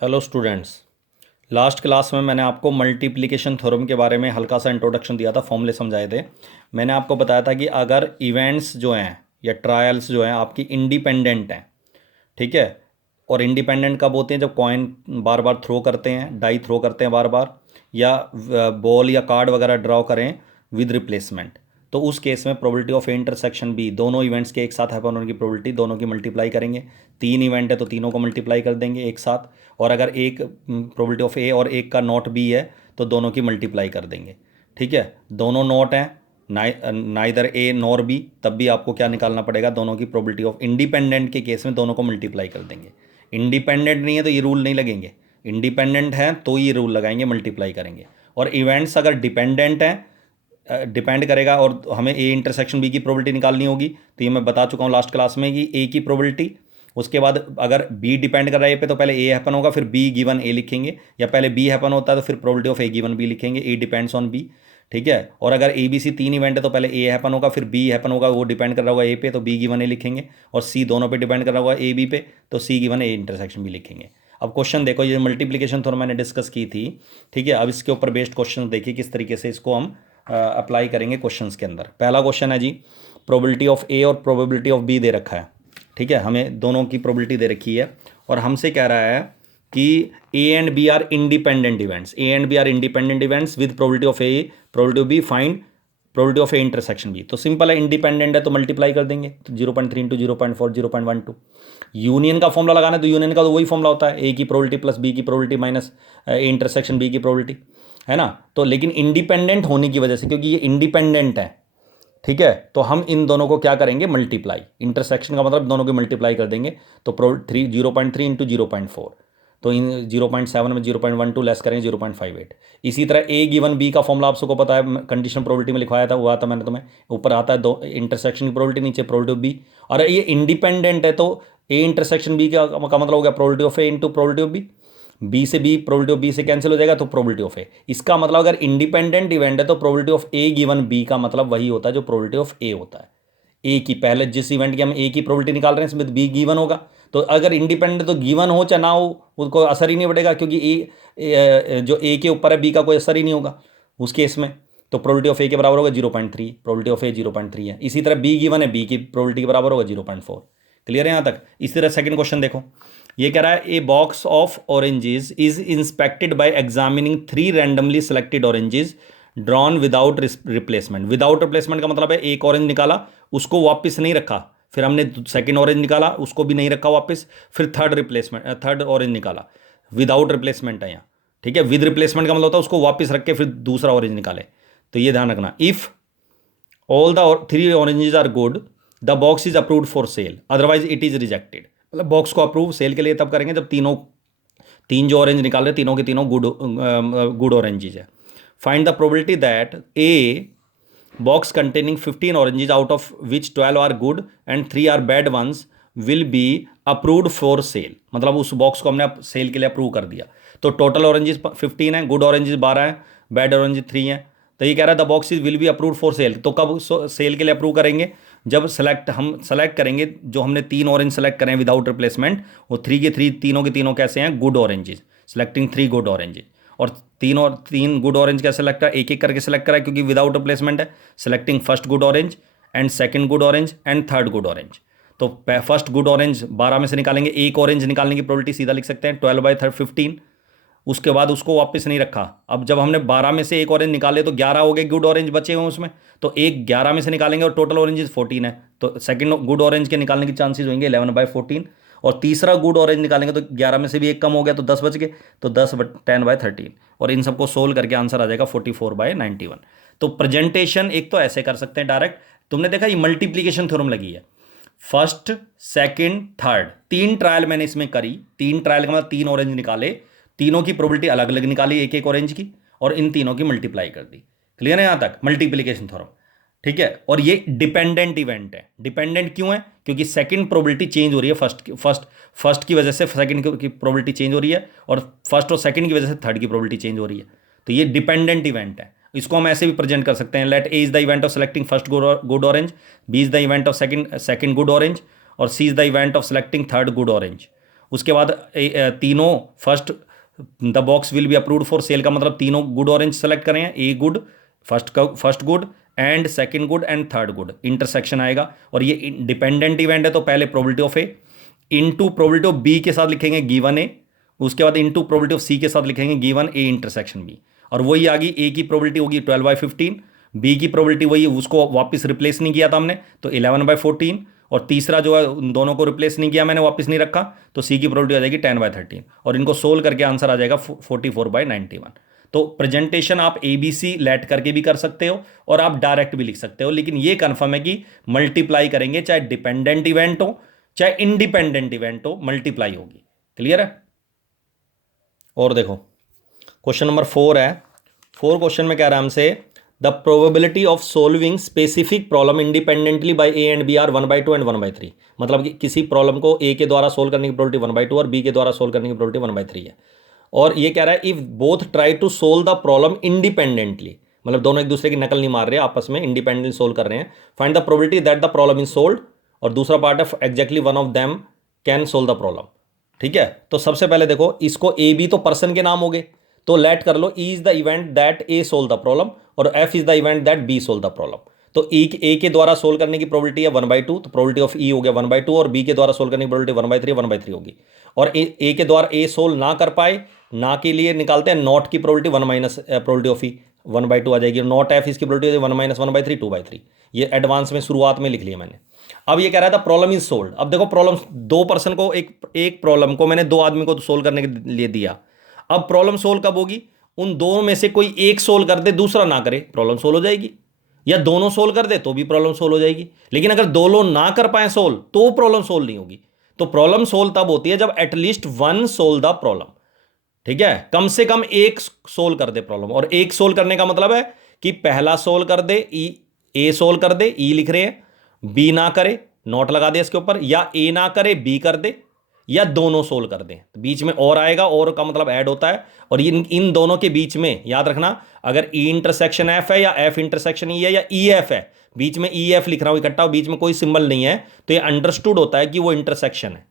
Hello students. Last class में मैंने आपको मल्टीप्लिकेशन थ्योरम के बारे में हल्का सा इंट्रोडक्शन दिया था, फॉर्मूले समझाए थे। मैंने आपको बताया था कि अगर इवेंट्स जो हैं या ट्रायल्स जो हैं आपकी इंडिपेंडेंट हैं, ठीक है। और इंडिपेंडेंट कब होते हैं? जब कॉइन बार बार थ्रो करते हैं, डाई थ्रो करते हैं बार बार, या बॉल या कार्ड वगैरह ड्रॉ करें विद रिप्लेसमेंट। तो उस केस में probability of A intersection B, दोनों इवेंट्स के एक साथ हैपन होने की प्रोबेबिलिटी दोनों की मल्टीप्लाई करेंगे। तीन इवेंट है तो तीनों को मल्टीप्लाई कर देंगे एक साथ। और अगर एक प्रोबेबिलिटी ऑफ ए और एक का नॉट बी है तो दोनों की मल्टीप्लाई कर देंगे, ठीक है। दोनों नॉट हैं, नाइदर ए नॉर बी, तब भी आपको क्या निकालना पड़ेगा? दोनों की प्रोबेबिलिटी ऑफ इंडिपेंडेंट के केस में दोनों को मल्टीप्लाई कर देंगे। इंडिपेंडेंट नहीं है तो ये रूल नहीं लगेंगे, इंडिपेंडेंट हैं तो ये रूल लगाएंगे, मल्टीप्लाई करेंगे। और इवेंट्स अगर डिपेंडेंट हैं, डिपेंड करेगा और हमें ए इंटरसेक्शन बी की प्रोबेबिलिटी निकालनी होगी, तो ये मैं बता चुका हूँ लास्ट क्लास में कि ए की प्रोबेबिलिटी, उसके बाद अगर बी डिपेंड कर रहा है ए पे तो पहले ए हैपन होगा, फिर बी गिवन ए लिखेंगे, या पहले बी हैपन होता है तो फिर probability of A given B लिखेंगे, ए डिपेंड्स ऑन बी, ठीक है। और अगर ए बी सी तीन इवेंट है तो पहले ए हैपन होगा, फिर बी हैपन होगा, वो डिपेंड कर रहा होगा ए पे तो बी गिवन ए लिखेंगे, और सी दोनों पे डिपेंड कर रहा होगा ए बी पे तो सी गिवन ए इंटरसेक्शन बी लिखेंगे। अब क्वेश्चन देखो, ये मल्टीप्लिकेशन थोड़ा मैंने डिस्कस की थी, ठीक है। अब इसके ऊपर बेस्ड क्वेश्चन देखिए किस तरीके से इसको हम अप्लाई करेंगे क्वेश्चंस के अंदर। पहला क्वेश्चन है जी, प्रोबेबिलिटी ऑफ ए और प्रोबेबिलिटी ऑफ बी दे रखा है, ठीक है। हमें दोनों की प्रोबेबिलिटी दे रखी है और हमसे कह रहा है कि A and B are independent events, A and B are independent events with probability of A, probability of B find probability of A intersection B. तो सिंपल है, इंडिपेंडेंट है तो मल्टीप्लाई कर देंगे, तो 0.3 इंटू 0.4 0.12। यूनियन का फॉर्मूला लगाना है तो यूनियन का तो वही फॉर्मूला होता है, ए की प्रोबेबिलिटी प्लस बी की probability minus A intersection B की प्रोबेबिलिटी, है ना। तो लेकिन इंडिपेंडेंट होने की वजह से, क्योंकि ये इंडिपेंडेंट है, ठीक है, तो हम इन दोनों को क्या करेंगे? मल्टीप्लाई। इंटरसेक्शन का मतलब दोनों को मल्टीप्लाई कर देंगे, तो 0.3 इंटू 0.4, तो इन 0.7 में 0.12 लेस करेंगे 0.58। इसी तरह ए गिवन बी का फॉर्मूला आप सबको पता है, कंडीशन प्रोबेबिलिटी में लिखवाया था, हुआ था मैंने तुम्हें। ऊपर आता है दो इंटरसेक्शन की प्रोबेबिलिटी, नीचे प्रोबेबिलिटी ऑफ बी। और ये इंडिपेंडेंट है तो ए इंटरसेक्शन बी का मतलब हो गया probability of A into probability of B, B से बी प्रोबेबिलिटी ऑफ बी से कैंसिल हो जाएगा तो प्रोबेबिलिटी ऑफ ए। इसका मतलब अगर इंडिपेंडेंट इवेंट है तो probability of A given B का मतलब वही होता है जो प्रोबेबिलिटी ऑफ ए होता है। ए की पहले जिस इवेंट की हम ए की प्रोबेबिलिटी निकाल रहे हैं इसमें बी गिवन होगा, तो अगर इंडिपेंडेंट तो गिवन हो चाहे ना हो उसको असर ही नहीं पड़ेगा, क्योंकि ए जो ए के ऊपर है बी का कोई असर ही नहीं होगा उस केस में। तो प्रोबेबिलिटी ऑफ ए के बराबर होगा 0.3, प्रोबेबिलिटी ऑफ ए 0.3 है। इसी तरह बी गिवन है, बी की प्रोबेबिलिटी के बराबर होगा 0.4। क्लियर है यहाँ तक? इसी तरह सेकंड क्वेश्चन देखो, ये कह रहा है a box of oranges is inspected bye examining 3 randomly selected oranges drawn without replacement. Without replacement का मतलब है एक ऑरेंज निकाला, उसको वापस नहीं रखा, फिर हमने सेकंड ऑरेंज निकाला, उसको भी नहीं रखा वापस, फिर थर्ड ऑरेंज निकाला। विदाउट रिप्लेसमेंट है यहाँ, ठीक है। विद रिप्लेसमेंट का मतलब होता है उसको वापस रख के फिर दूसरा ऑरेंज निकाले। तो ये ध्यान रखना, if all the 3 oranges are good the box is approved for sale, otherwise it is rejected. मतलब बॉक्स को अप्रूव सेल के लिए तब करेंगे जब तीन जो ऑरेंज निकाल रहे तीनों के तीनों गुड ऑरेंजेस है। Find the probability that a box containing 15 oranges out of which 12 are good and 3 are bad ones will be approved for sale. मतलब उस बॉक्स को हमने सेल के लिए अप्रूव कर दिया। तो टोटल ऑरेंजेस 15 है, गुड ऑरेंजेस 12 है, बैड ऑरेंजेस 3 है। तो ये कह रहा है the box will be approved for cell. तो कब सेल के लिए अप्रूव करेंगे? जब हम सेलेक्ट करेंगे, जो हमने 3 ऑरेंज सेलेक्ट करें विदाउट रिप्लेसमेंट, वो 3 के 3 तीनों के तीनों कैसे हैं? Good oranges, selecting 3 good oranges. और तीन गुड ऑरेंज कैसे सेलेक्ट करा? एक एक करके सेलेक्ट करा क्योंकि विदाउट रिप्लेसमेंट है। Selecting first good orange and second good orange and third good orange. तो फर्स्ट गुड ऑरेंज 12 में से निकालेंगे, एक ऑरेंज निकालने की प्रोबेबिलिटी सीधा लिख सकते हैं 12/15। उसके बाद उसको वापस नहीं रखा। अब जब हमने 12 में से एक ऑरेंज निकाले तो 11 हो गए गुड ऑरेंज बचे हुए उसमें, तो एक 11 में से निकालेंगे और टोटल ऑरेंजेस 14 है, तो सेकंड गुड ऑरेंज के निकालने के चांसेस होंगे 11/14। और तीसरा गुड ऑरेंज निकालेंगे तो 11 में से भी एक कम हो गया तो 10 बच गए, तो 10/10/13। और इन सबको सोल्व करके आंसर आ जाएगा 44/91। तो प्रेजेंटेशन एक तो ऐसे कर सकते हैं डायरेक्ट। तुमने देखा ये मल्टीप्लीकेशन थ्योरम लगी है, फर्स्ट सेकंड थर्ड 3 ट्रायल मैंने इसमें करी। 3 ट्रायल का मतलब 3 ऑरेंज निकाले, तीनों की प्रोबेबिलिटी अलग अलग निकाली एक एक ऑरेंज की, और इन तीनों की मल्टीप्लाई कर दी। क्लियर है यहाँ तक? मल्टीप्लिकेशन थ्योरम, ठीक है। और ये डिपेंडेंट इवेंट है। डिपेंडेंट क्यों है? क्योंकि सेकंड प्रोबेबिलिटी चेंज हो रही है फर्स्ट की वजह से सेकंड की प्रोबेबिलिटी चेंज हो रही है, और फर्स्ट और सेकंड की वजह से थर्ड की प्रोबेबिलिटी चेंज हो रही है। तो ये डिपेंडेंट इवेंट है। इसको हम ऐसे भी प्रेजेंट कर सकते हैं, let A is the event of selecting first good orange, B is the event of second good orange, और C is the event of selecting third good orange. उसके बाद तीनों first the box will be approved for sale का मतलब तीनों good orange select करें, A good, first good and second good and third good, intersection आएगा। और ये डिपेंडेंट इवेंट है तो पहले probability of A into probability of B के साथ लिखेंगे गिवन ए, उसके बाद इनटू प्रोबेबिलिटी ऑफ सी के साथ लिखेंगे गिवन ए इंटरसेक्शन बी। और वही आ गई, ए की प्रोबेबिलिटी होगी 12/15, बी की प्रोबेबिलिटी वही, उसको वापस रिप्लेस नहीं किया था हमने तो 11/14, और तीसरा जो है उन दोनों को रिप्लेस नहीं किया मैंने, वापस नहीं रखा, तो सी की प्रोबेबिलिटी आ जाएगी 10/13, और इनको सोल्व करके आंसर आ जाएगा 44/91। तो प्रेजेंटेशन आप ABC लेट करके भी कर सकते हो और आप डायरेक्ट भी लिख सकते हो, लेकिन ये कंफर्म है कि मल्टीप्लाई करेंगे, चाहे डिपेंडेंट इवेंट हो चाहे इंडिपेंडेंट इवेंट हो, मल्टीप्लाई होगी। क्लियर है? और देखो क्वेश्चन नंबर 4 है। 4 क्वेश्चन में कह रहा है हमसे the probability of solving specific problem independently by A and B are 1/2 and 1/3। मतलब कि किसी प्रॉब्लम को ए के द्वारा सोल्व करने की प्रोबेबिलिटी 1/2 और बी के द्वारा सोल्व करने की प्रोबेबिलिटी 1/3 है। और ये कह रहा है if both try to solve the problem independently, मतलब दोनों एक दूसरे की नकल नहीं मार रहे, आपस में इंडिपेंडेंटली सोल्व कर रहे हैं, find the probability that the problem is solved, और दूसरा पार्ट है exactly one of them can solve the problem. ठीक है, तो सबसे पहले देखो इसको ए बी तो पर्सन के नाम हो गए, तो लेट कर लो E is the event that A solve the problem और F is the event that B solve the problem. तो ए के द्वारा सोल्व करने की प्रोबेबिलिटी है 1/2, तो प्रोबेबिलिटी ऑफ ई हो गया 1/2, और बी के द्वारा सोल्व करने की प्रोबेबिलिटी 1/3 होगी। और ए के द्वारा ए सोल्व ना कर पाए, ना के लिए निकालते हैं नॉट की प्रोबेबिलिटी 1 माइनस प्रोबेबिलिटी ऑफ ई 1/2 आ जाएगी, नॉट एफ इसकी प्रोबेबिलिटी 1 - 1/3 2/3। ये एडवांस में शुरुआत में लिख लिया मैंने। अब ये कह रहा था प्रॉब्लम इज सोल्व। अब देखो प्रॉब्लम दो पर्सन को, एक प्रॉब्लम को मैंने दो आदमी को सोल्व करने के लिए दिया। अब प्रॉब्लम सोल्व कब होगी? उन दोनों में से कोई एक सोल्व कर दे, दूसरा ना करे, प्रॉब्लम सोल्व हो जाएगी। या दोनों सोल्व कर दे तो भी प्रॉब्लम सोल्व हो जाएगी। लेकिन अगर दोनों ना कर पाए सोल्व तो प्रॉब्लम सोल्व नहीं होगी। तो प्रॉब्लम सोल्व तब होती है जब at least one solve the problem. ठीक है, कम से कम एक सोल्व कर दे प्रॉब्लम। और एक सोल्व करने का मतलब है कि पहला सोल्व कर दे, ए सोल्व कर दे, ई लिख रहे हैं, बी ना करे, नॉट लगा दे इसके ऊपर, या ए ना करे बी कर दे, या दोनों सोल्व कर दें। बीच में और आएगा, और का मतलब ऐड होता है। और इन दोनों के बीच में याद रखना, अगर ई इंटरसेक्शन एफ है या एफ इंटरसेक्शन ई है या ई एफ है, बीच में ई एफ लिख रहा हूं इकट्ठा, बीच में कोई सिंबल नहीं है, तो ये अंडरस्टूड होता है कि वो इंटरसेक्शन है।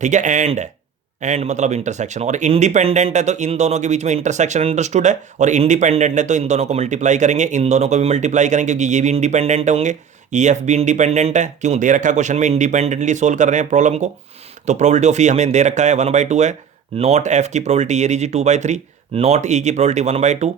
ठीक है, एंड है, एंड मतलब इंटरसेक्शन। और इंडिपेंडेंट है तो इन दोनों के बीच में इंटरसेक्शन अंडरस्टूड है, और इंडिपेंडेंट है तो इन दोनों को मल्टीप्लाई करेंगे, इन दोनों को भी मल्टीप्लाई करेंगे क्योंकि ये भी इंडिपेंडेंट होंगे। ई एफ भी इंडिपेंडेंट है, क्यों दे रखा है क्वेश्चन में, इंडिपेंडेंटली सोल्व कर रहे हैं प्रॉब्लम को। तो प्रोबेबिलिटी ऑफ ई हमें दे रखा है 1/2 है, नॉट एफ की प्रोबेबिलिटी ये रही 2/3, नॉट ई की probability 1/2,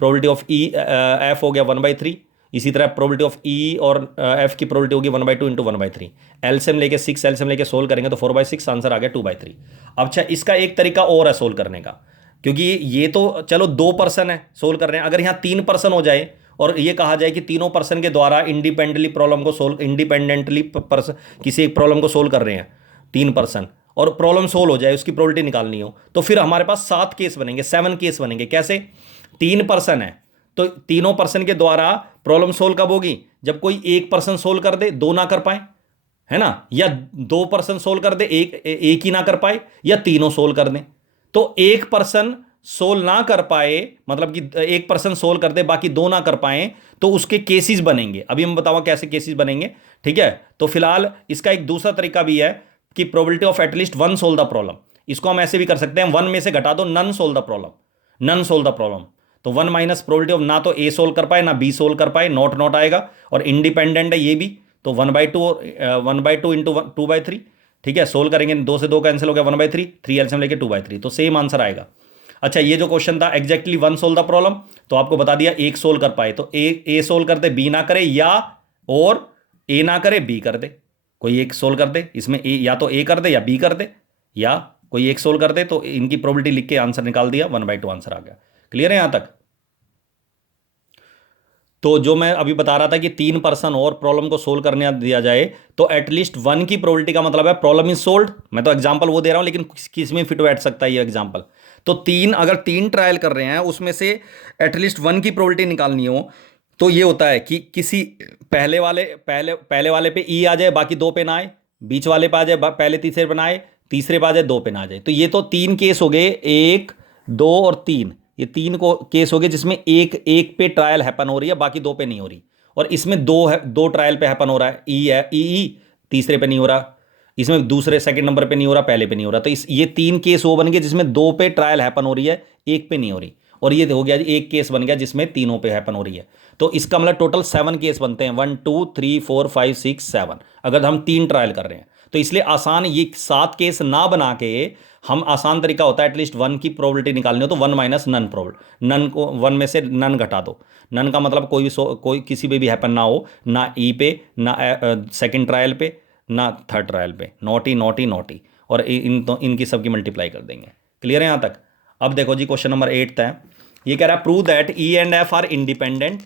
probability of E F हो गया 1/3। इसी तरह प्रोबेबिलिटी ऑफ ई और एफ की प्रोबेबिलिटी होगी 1/2 इंटू 1/3। एलसीएम लेके 6 एलसीएम लेके सोल्व करेंगे तो 4/6, आंसर आ गया 2/3। अब अच्छा, इसका एक तरीका और है सोल्व करने का, क्योंकि ये तो चलो 2 पर्सन है सोल्व कर रहे हैं। अगर यहाँ 3 पर्सन हो जाए और ये कहा जाए कि तीनों पर्सन के द्वारा इंडिपेंडेंटली प्रॉब्लम को सोल्व, इंडिपेंडेंटली किसी एक प्रॉब्लम को सोल्व कर रहे हैं 3 पर्सन, और प्रॉब्लम सोल्व हो जाए, उसकी प्रोबेबिलिटी निकालनी हो, तो फिर हमारे पास 7 केस बनेंगे, 7 केस बनेंगे। कैसे? 3 पर्सन है तो तीनों पर्सन के द्वारा प्रॉब्लम सोल्व कब होगी? जब कोई एक पर्सन सोल्व कर दे, दो ना कर पाए, है ना, या 2 पर्सन सोल्व कर दे, एक ही ना कर पाए, या तीनों सोल्व कर दें। तो एक पर्सन सोल्व ना कर पाए, मतलब कि एक पर्सन सोल्व कर दे बाकी 2 ना कर पाए, तो उसके केसेस बनेंगे। अभी हम बताऊंगा कैसे केसेस बनेंगे। ठीक है, तो फिलहाल इसका एक दूसरा तरीका भी है कि probability of at least one solve the problem. इसको हम ऐसे भी कर सकते हैं, 1 में से घटा दो, none solve the problem, none solve the problem. तो 1 माइनस प्रोबेबिलिटी ऑफ ना तो ए सोल्व कर पाए ना बी सोल्व कर पाए, नॉट आएगा, और इंडिपेंडेंट है ये भी, तो 1/2 इंटू 2/3। ठीक है, सोल्व करेंगे, 2 से 2 कैंसिल हो गया, 1/3, 3 एलसीएम लेके 2/3, तो सेम आंसर आएगा। अच्छा, ये जो क्वेश्चन था exactly one solve the problem, तो आपको बता दिया एक सोल्व कर पाए, तो ए सोल्व कर दे, बी ना करे, या और ए ना करे बी कर दे, कोई एक सोल्व कर दे। इसमें ए या तो ए कर दे या बी कर दे, या कोई एक सोल्व कर दे, तो इनकी प्रोबेबिलिटी लिख के आंसर निकाल दिया, 1/2 आंसर आ गया। क्लियर है यहां तक? तो जो मैं अभी बता रहा था कि 3 पर्सन और प्रॉब्लम को सोल्व करने दिया जाए तो एटलीस्ट 1 की प्रोबेबिलिटी का मतलब है प्रॉब्लम इज सोल्व्ड। मैं तो एग्जांपल वो दे रहा हूं, लेकिन किस में फिट बैठ सकता है ये एग्जांपल। तो अगर 3 ट्रायल कर रहे हैं, उसमें से एटलीस्ट 1 की प्रोबेबिलिटी निकालनी हो, तो ये होता है कि किसी पहले वाले पे ई आ जाए, बाकी 2 पे ना आए, बीच वाले पे आ जाए, पहले तीसरे पे ना आए, तीसरे पे आ जाए, 2 पे ना आ जाए। तो ये तो 3 केस हो गए, 1, 2 और 3। ये 3 को केस हो गए जिसमें एक पे ट्रायल हैपन हो रही है, बाकी 2 पे नहीं हो रही। और इसमें 2 ट्रायल पे हैपन हो रहा है, ई है, ई तीसरे पे नहीं हो रहा, इसमें दूसरे सेकंड नंबर पे नहीं हो रहा, पहले पे नहीं हो रहा। तो इस ये 3 केस वो बन गए जिसमें 2 पे ट्रायल हैपन हो रही है, 1 पे नहीं हो रही। और ये हो गया जी एक केस बन गया जिसमें तीनों पे हैपन हो रही है। तो इसका मतलब टोटल 7 केस बनते हैं, 1 2 3 4 5 6 7, अगर हम 3 ट्रायल कर रहे हैं। तो इसलिए आसान ये 7 केस ना बना के हम आसान तरीका होता है एटलीस्ट 1 की प्रोबेबिलिटी निकालनी हो तो 1 माइनस नन प्रोबेबिलिटी, नन को 1 में से नन घटा दो। नन का मतलब कोई किसी पे भी हैपन ना हो, ना ई पे, ना सेकंड ट्रायल पे, ना थर्ड ट्रायल पे, नॉट ई नॉट ई। और इनकी सबकी मल्टीप्लाई कर देंगे। क्लियर है यहाँ तक? अब देखो जी क्वेश्चन नंबर 8 है। ये कह रहा है prove that E and F are independent.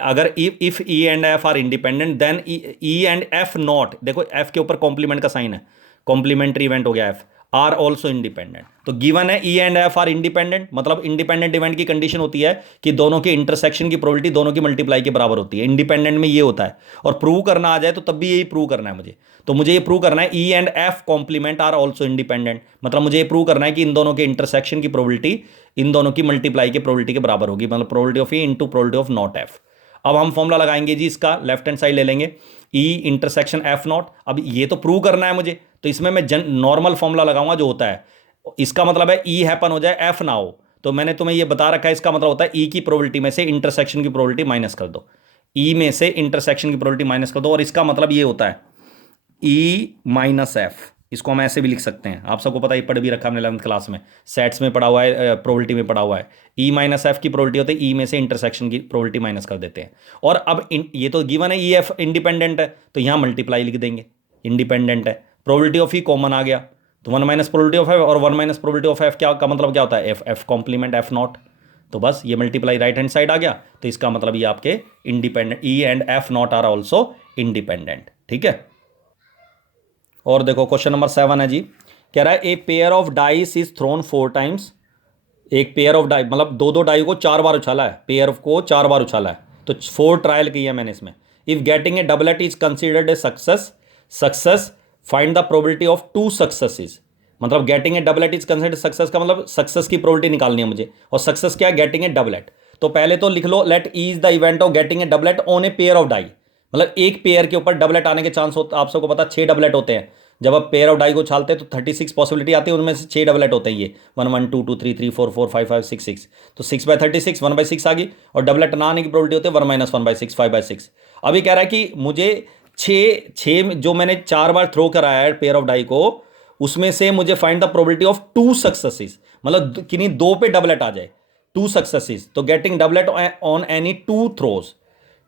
अगर if E and F are independent then E and F not, देखो एफ के ऊपर कॉम्प्लीमेंट का साइन है, कॉम्प्लीमेंट्री इवेंट हो गया एफ, आर ऑल्सो इंडिपेंडेंट। तो गिवन है E and F are independent, मतलब इंडिपेंडेंट इवेंट की कंडीशन होती है कि दोनों के इंटरसेक्शन की प्रोबेबिलिटी दोनों की मल्टीप्लाई के बराबर होती है। इंडिपेंडेंट में ये होता है। और प्रूव करना आ जाए तो तब भी यही प्रूव करना है मुझे। तो मुझे ये प्रूव करना है E and F complement are also independent, मतलब मुझे ये प्रूव करना है कि इन दोनों के इंटरसेक्शन की प्रोबेबिलिटी इन दोनों की मल्टीप्लाई के प्रोबेबिलिटी के बराबर होगी, मतलब probability of E into probability of not F. अब हम फॉर्मूला लगाएंगे जी, इसका लेफ्ट हैंड साइड ले लेंगे, ई इंटरसेक्शन एफ नॉट। अब ये तो प्रूव करना है मुझे, तो इसमें मैं नॉर्मल फॉर्मूला लगाऊंगा जो होता है। इसका मतलब है ई हैपन हो जाए एफ ना हो, तो मैंने तुम्हें ये बता रखा है, इसका मतलब होता है ई की प्रोबेबिलिटी में से इंटरसेक्शन की प्रोबेबिलिटी माइनस कर दो, ई में से इंटरसेक्शन की प्रोबेबिलिटी माइनस कर दो। और इसका मतलब ये होता है ई माइनस एफ, इसको हम ऐसे भी लिख सकते हैं, आप सबको पता है, पढ़ भी रखा हमने 11th क्लास में, सेट्स में पढ़ा हुआ है, प्रोबेबिलिटी में पढ़ा हुआ है। ई माइनस एफ की प्रोबेबिलिटी होती है ई में से इंटरसेक्शन की प्रोबेबिलिटी माइनस कर देते हैं। और अब ये तो गिवन है ई एफ इंडिपेंडेंट है, तो यहाँ मल्टीप्लाई लिख देंगे, इंडिपेंडेंट है, प्रोबेबिलिटी ऑफ ई कॉमन आ गया, तो 1 माइनस प्रोबेबिलिटी ऑफ एफ, और 1 माइनस प्रोबेबिलिटी ऑफ एफ क्या का मतलब क्या होता है, F, F complement F not. तो बस ये मल्टीप्लाई राइट हैंड साइड आ गया, तो इसका मतलब ये आपके independent E and F not are also independent. ठीक है। और देखो क्वेश्चन नंबर 7 है जी, कह रहा है ए pair of dice is throne 4 times. एक पेयर ऑफ डाई मतलब दो डाई को 4 बार उछाला है, पेयर को 4 बार उछाला है, तो 4 ट्रायल की है मैंने इसमें। If getting a doublet is considered a success find the probability of 2 successes. मतलब getting a doublet is considered success का मतलब सक्सेस की प्रोबेबिलिटी निकालनी है मुझे, और सक्सेस क्या है, गेटिंग ए डबलेट। तो पहले तो लिख लो let E is the event of getting a doublet on a pair of die, मतलब एक पेयर के ऊपर डबलेट आने के चांस होता, आप सबको पता 6 डबलेट होते हैं। जब आप पेयर ऑफ डाई को छालते हैं तो 36 पॉसिबिलिटी आती है, उनमें से 6 डबलेट होते हैं, ये 1 1 2 2 3 3 4 4 5 5 6 6, तो 6/36 1/6 आ गई। और डबलेट ना आने की प्रोबेबिलिटी होती है 1 माइनस 1/6 5/6। अभी कह रहा है कि मुझे 6 जो मैंने 4 बार थ्रो कराया है पेयर ऑफ डाई को, उसमें से मुझे find the probability of 2 successes, मतलब किन्हीं 2 पे डबलेट आ जाए, 2 सक्सेसेस। तो getting doublet on any 2 throws,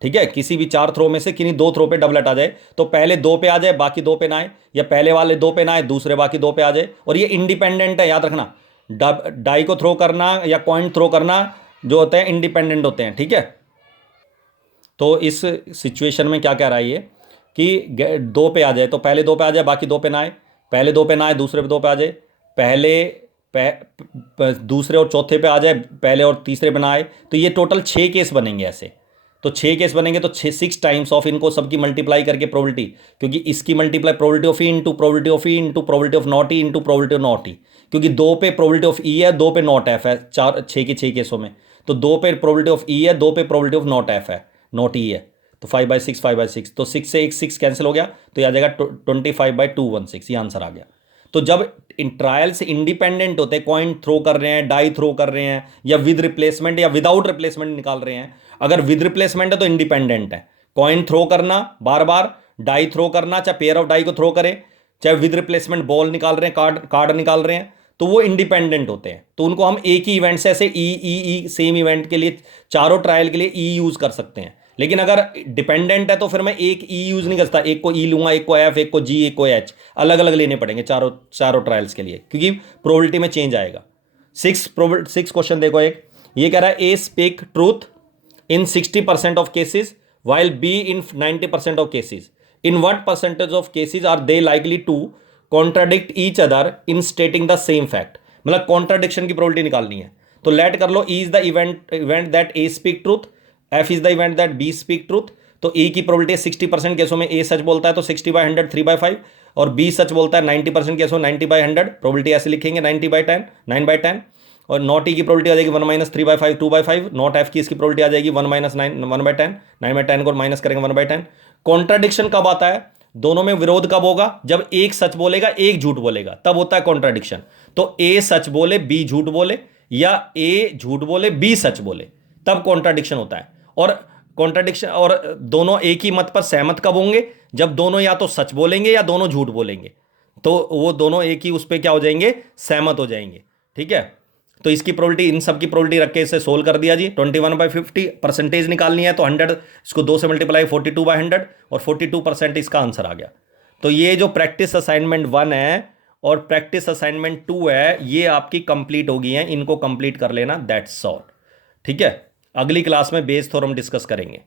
ठीक है, किसी भी 4 थ्रो में से किन्हीं 2 थ्रो पे डबलेट आ जाए, तो पहले 2 पे आ जाए बाकी 2 पे ना आए, या पहले वाले 2 पे ना आए दूसरे बाकी 2 पे आ जाए। और ये इंडिपेंडेंट है, याद रखना, डाई को थ्रो करना या कॉइन थ्रो करना जो होते हैं इंडिपेंडेंट होते हैं। ठीक है। तो इस सिचुएशन में क्या कह रहा है ये कि 2 पे आ जाए, तो पहले 2 पे आ जाए बाकी 2 पे ना आए, पहले 2 पे ना आए दूसरे पे 2 पे आ जाए, दूसरे और चौथे पे आ जाए, पहले और तीसरे पे ना आए। तो ये टोटल 6 केस बनेंगे ऐसे। तो 6 केस बनेंगे, तो 6 टाइम्स ऑफ इनको सबकी मल्टीप्लाई करके प्रोबेबिलिटी, क्योंकि इसकी multiply probability of E into probability of E into probability of not E into probability of not E, क्योंकि 2 पे प्रोबेबिलिटी ऑफ ई है, 2 पे नॉट एफ है, 6 के 6 केसों में। तो 2 पे प्रोबेबिलिटी ऑफ ई है, 2 पे प्रोबेबिलिटी ऑफ नॉट एफ है, नॉट ई है। तो 5/6 5/6, तो 6 से एक 6 कैंसिल हो गया, तो यह आ जाएगा 25/216, ये आंसर आ गया। तो जब इन ट्रायल से इंडिपेंडेंट होते हैं, कॉइन थ्रो कर रहे हैं, डाई थ्रो कर रहे हैं, या विद रिप्लेसमेंट या विदाउट रिप्लेसमेंट निकाल रहे हैं। अगर विद रिप्लेसमेंट है तो इंडिपेंडेंट है, कॉइन थ्रो करना बार बार, डाई थ्रो करना, चाहे पेयर ऑफ डाई को थ्रो करें, चाहे विद रिप्लेसमेंट बॉल निकाल रहे हैं, कार्ड निकाल रहे हैं, तो वो इंडिपेंडेंट होते हैं। तो उनको हम एक ही इवेंट से ऐसे ई सेम इवेंट के लिए चारों ट्रायल के लिए ई यूज कर सकते हैं। लेकिन अगर डिपेंडेंट है तो फिर मैं एक ई यूज नहीं कर सकता, एक को ई लूंगा, एक को एफ, एक को जी, एक को एच, अलग अलग लेने पड़ेंगे चारों ट्रायल्स के लिए, क्योंकि प्रोबेबिलिटी में चेंज आएगा। 6 क्वेश्चन देखो, एक ये कह रहा है ए speak truth in 60% of cases while B in 90% of cases. In what percentage of cases are they likely to contradict each other in stating the same fact? मतलब कॉन्ट्राडिक्शन की प्रोबेबिलिटी निकालनी है। तो लेट कर लो, E is the event that A speak truth, F is the event that B speak truth। तो E की probability है 60% केसों में A सच बोलता है तो 60/100 3/5, और B सच बोलता है 90% केसों 90/100, प्रोबेबिलिटी ऐसे लिखेंगे 90/10 9/10। और नॉट ई की प्रोबेबिलिटी आ जाएगी 1 - 3/5 2/5, नॉट एफ की इसकी प्रोबेबिलिटी आ जाएगी 1 - 9 1/10, 9/10 को माइनस करेंगे 1/10। कॉन्ट्राडिक्शन कब आता है, दोनों में विरोध कब होगा? जब एक सच बोलेगा एक झूठ बोलेगा, तब होता है कॉन्ट्राडिक्शन। तो ए सच बोले बी झूठ बोले, या ए झूठ बोले बी सच बोले, तब कॉन्ट्राडिक्शन होता है। और कॉन्ट्राडिक्शन, और दोनों एक ही मत पर सहमत कब होंगे? जब दोनों या तो सच बोलेंगे या दोनों झूठ बोलेंगे, तो वो दोनों एक ही उस पर क्या हो जाएंगे? सहमत हो जाएंगे। ठीक है, तो इसकी प्रोबेबिलिटी, इन सब की प्रोबेबिलिटी रख के इसे सोल्व कर दिया जी। 21/50 परसेंटेज निकालनी है तो 100, इसको 2 से मल्टीप्लाई 42/100, और 42% इसका आंसर आ गया। तो ये जो प्रैक्टिस असाइनमेंट 1 है और प्रैक्टिस असाइनमेंट 2 है, ये आपकी कंप्लीट हो गई हैं। इनको कंप्लीट कर लेना, दैट्स ऑल। ठीक है, अगली क्लास में बेस थ्योरम डिस्कस करेंगे।